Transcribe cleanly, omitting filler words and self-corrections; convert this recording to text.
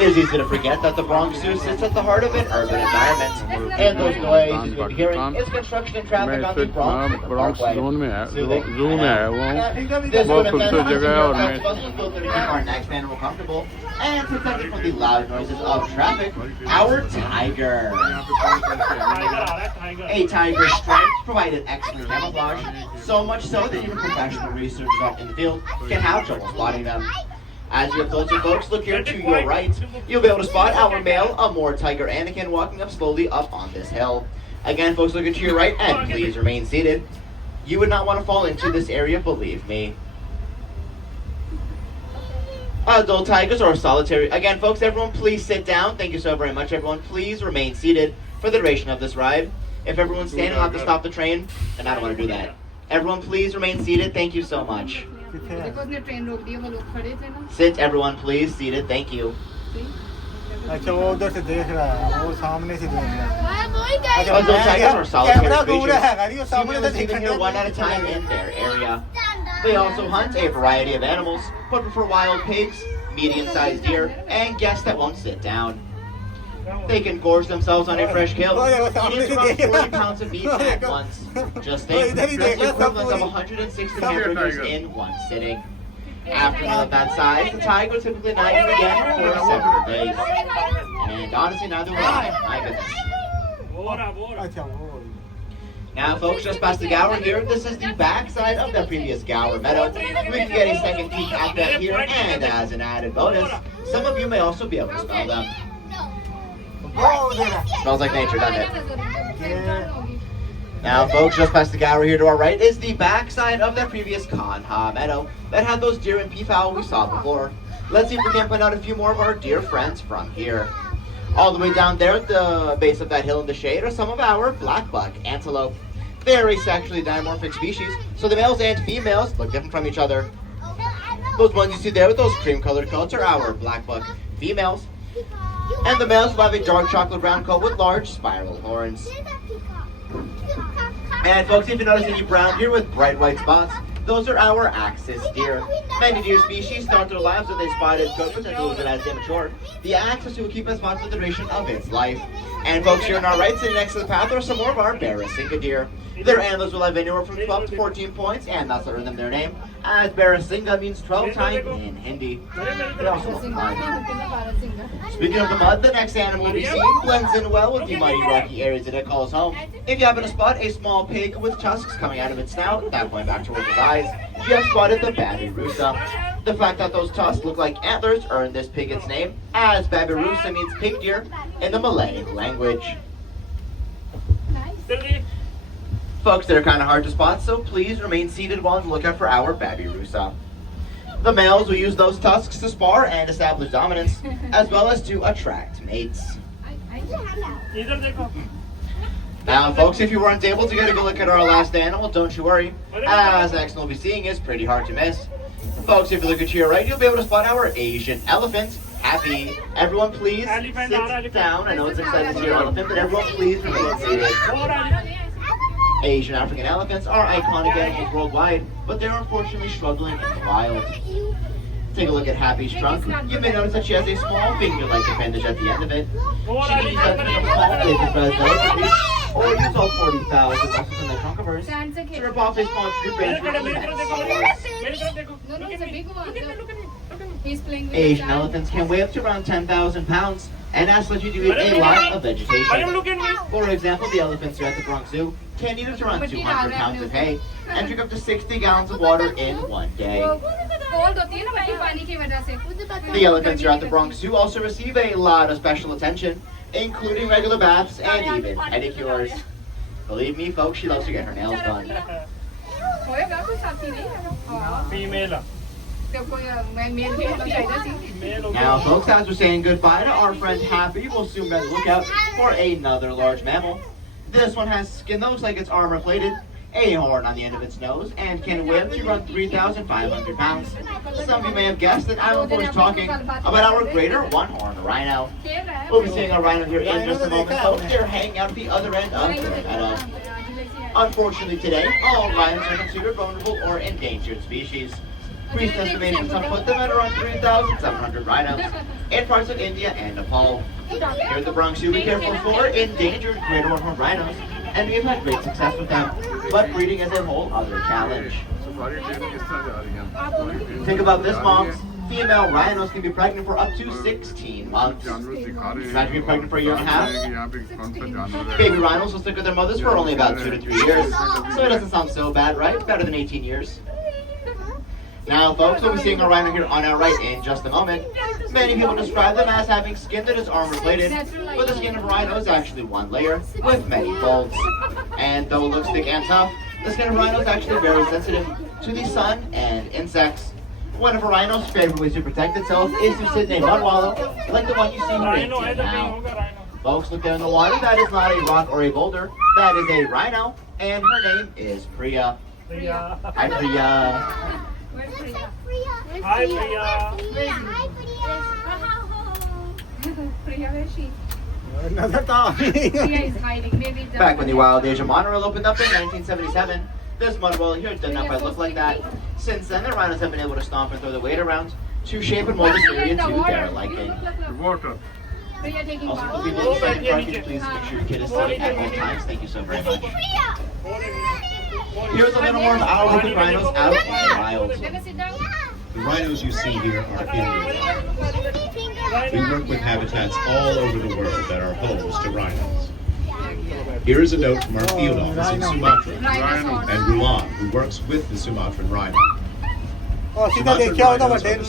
It is easy to forget that the Bronx Zoo sits at the heart of an urban environment. And those noise you'll be hearing is construction and traffic on the Bronx Parkway. Zone में है, Soothing. जू में आया हुआ हूँ। This बहुत would खूबसूरत जगह है और मैं to keep our next animal comfortable and protected from the loud noises of traffic, our tiger. A tiger's stripes provide an excellent camouflage, so much so that even professional researchers out in the field can have trouble spotting them. As you approach, folks, look here to your right. You'll be able to spot our male, Amur Tiger Anakin, walking up slowly up on this hill. Again, folks, look to your right and please remain seated. You would not want to fall into this area, believe me. Adult tigers are solitary. Again, folks, everyone, please sit down. Thank you so very much, everyone. Please remain seated for the duration of this ride. If everyone's standing, I'll have to stop the train, and I don't want to do that. Everyone, please remain seated. Thank you so much. Sit, everyone, please. Seated. Thank you. अच्छा वो उधर से देख रहा है वो सामने से देख रहा है Adult tigers are solitary camera घूम रहा है गाड़ी वो creatures, सामने से seemingly living here one at a time in their area. They also hunt a variety of animals, but prefer wild pigs, medium-sized deer, and guests that won't sit down. They can gorge themselves on a fresh kill, eating around 40 pounds of meat at once. Just think, that's the equivalent of 160 hamburgers in one sitting. After a meal of that size, the tiger will typically not eat again for several days. And honestly, neither will I. My goodness. अच्छा वो Now, folks, just past the Gower here, this is the backside of the previous Gower meadow. We can get a second peek at that here, and as an added bonus, some of you may also be able to smell them. वो उधर है Smells like nature, doesn't it? Now, folks, just past the Gower here to our right is the backside of the previous Kanha meadow that had those deer and peafowl we saw before. Let's see if we can point out a few more of our dear friends from here. All the way down there at the base of that hill in the shade are some of our blackbuck antelope. They are a sexually dimorphic species, so the males and females look different from each other. Those ones you see there with those cream-colored coats are our blackbuck females. And the males will have a dark chocolate brown coat with large spiral horns. And folks, if you notice any brown deer with bright white spots, those are our axis deer. Many deer species start their lives with a spotted coat until as they mature. The axis will keep a spot for the duration of its life. And folks, here on our right, sitting next to the path, are some more of our Barasinga deer. Their antlers will have anywhere from 12 to 14 points, and that's earned them their name, as Barasinga means 12 times in Hindi. They also look fine. Speaking of the mud, the next animal we'll be seeing blends in well with the muddy, rocky areas that it calls home. If you happen to spot a small pig with tusks coming out of its snout, that point back towards its eyes, you have spotted the Babirusa. The fact that those tusks look like antlers earned this pig its name, as Babirusa means pig deer in the Malay language. Folks, they're kind of hard to spot, so please remain seated while on the lookout for our Babirusa. The males will use those tusks to spar and establish dominance, as well as to attract mates. Now, folks, if you weren't able to get a good look at our last animal, don't you worry, as the next one we'll be seeing is pretty hard to miss. Folks, if you look at your right, you'll be able to spot our Asian elephant, Happy. Everyone, please sit down. I know it's exciting to see your elephant, but everyone, please remain seated. Asian African elephants are iconic animals worldwide, but they're unfortunately struggling in the wild. Take a look at Happy's trunk. You may notice that she has a small finger-like appendage at the end of it. She can use that to become small baby presents, or use all 40,000 muscles in the trunk of hers to rip off a small tree branch from the Asian elephants can weigh up to around 10,000 pounds, and that's what you do eat a lot of vegetation. For example, the elephants here at the Bronx Zoo can eat up to around 200 pounds of hay and drink up to 60 gallons of water in one day. The elephants here at the Bronx Zoo also receive a lot of special attention, including regular baths and even pedicures. Believe me, folks, she loves to get her nails done. Now, folks, as we're saying goodbye to our friend Happy, we'll soon be on the lookout for another large mammal. This one has skin that looks like it's armor plated, a horn on the end of its nose, and can weigh up to around 3,500 pounds. Some of you may have guessed that I'm, of course, talking about our greater one-horned rhino. We'll be seeing our rhino here in just a moment, folks. They're hanging out at the other end of the meadow. Unfortunately, today, all rhinos are considered vulnerable or endangered species. Recent estimations have put them at around 3,700 rhinos in parts of India and Nepal. Here in the Bronx, you be careful for endangered greater horned rhinos, and we have had great success with them. But breeding is a whole other challenge. Think about this, moms. Female rhinos can be pregnant for up to 16 months. Imagine being pregnant for a year and a half. Baby rhinos will stick with their mothers for only about 2 to 3 years. So it doesn't sound so bad, right? Better than 18 years. Now, folks, we'll be seeing a rhino here on our right in just a moment. Many people describe them as having skin that is armor-plated, but the skin of a rhino is actually one layer with many folds. And though it looks thick and tough, the skin of a rhino is actually very sensitive to the sun and insects. One of a rhino's favorite ways to protect itself is to sit in a mud wallow, like the one you see right now. Folks, look down in the water. That is not a rock or a boulder. That is a rhino, and her name is Priya. Hi, Priya. Where's Priya? Hi, Priya. Priya, where is she? Another time. Priya is hiding. Maybe the Back when the Wild Asia monorail opened up in 1977, this mud wall here did not quite look like that. Since then, the rhinos have been able to stomp and throw the weight around to shape and mold this area to their liking. Water. Priya taking Also, bath. if you did stand in front, can you please make sure your kid is safe at all times? Thank you so very much. Here's a little more of our local rhinos out in the wild. Let us sit down. The rhinos you see here are Indian. We work with habitats all over the world that are homes to rhinos. Here is a note from our field office in Sumatra and Rulan, who works with the Sumatran rhino. Oh, सीधा देखिए होगा बटेन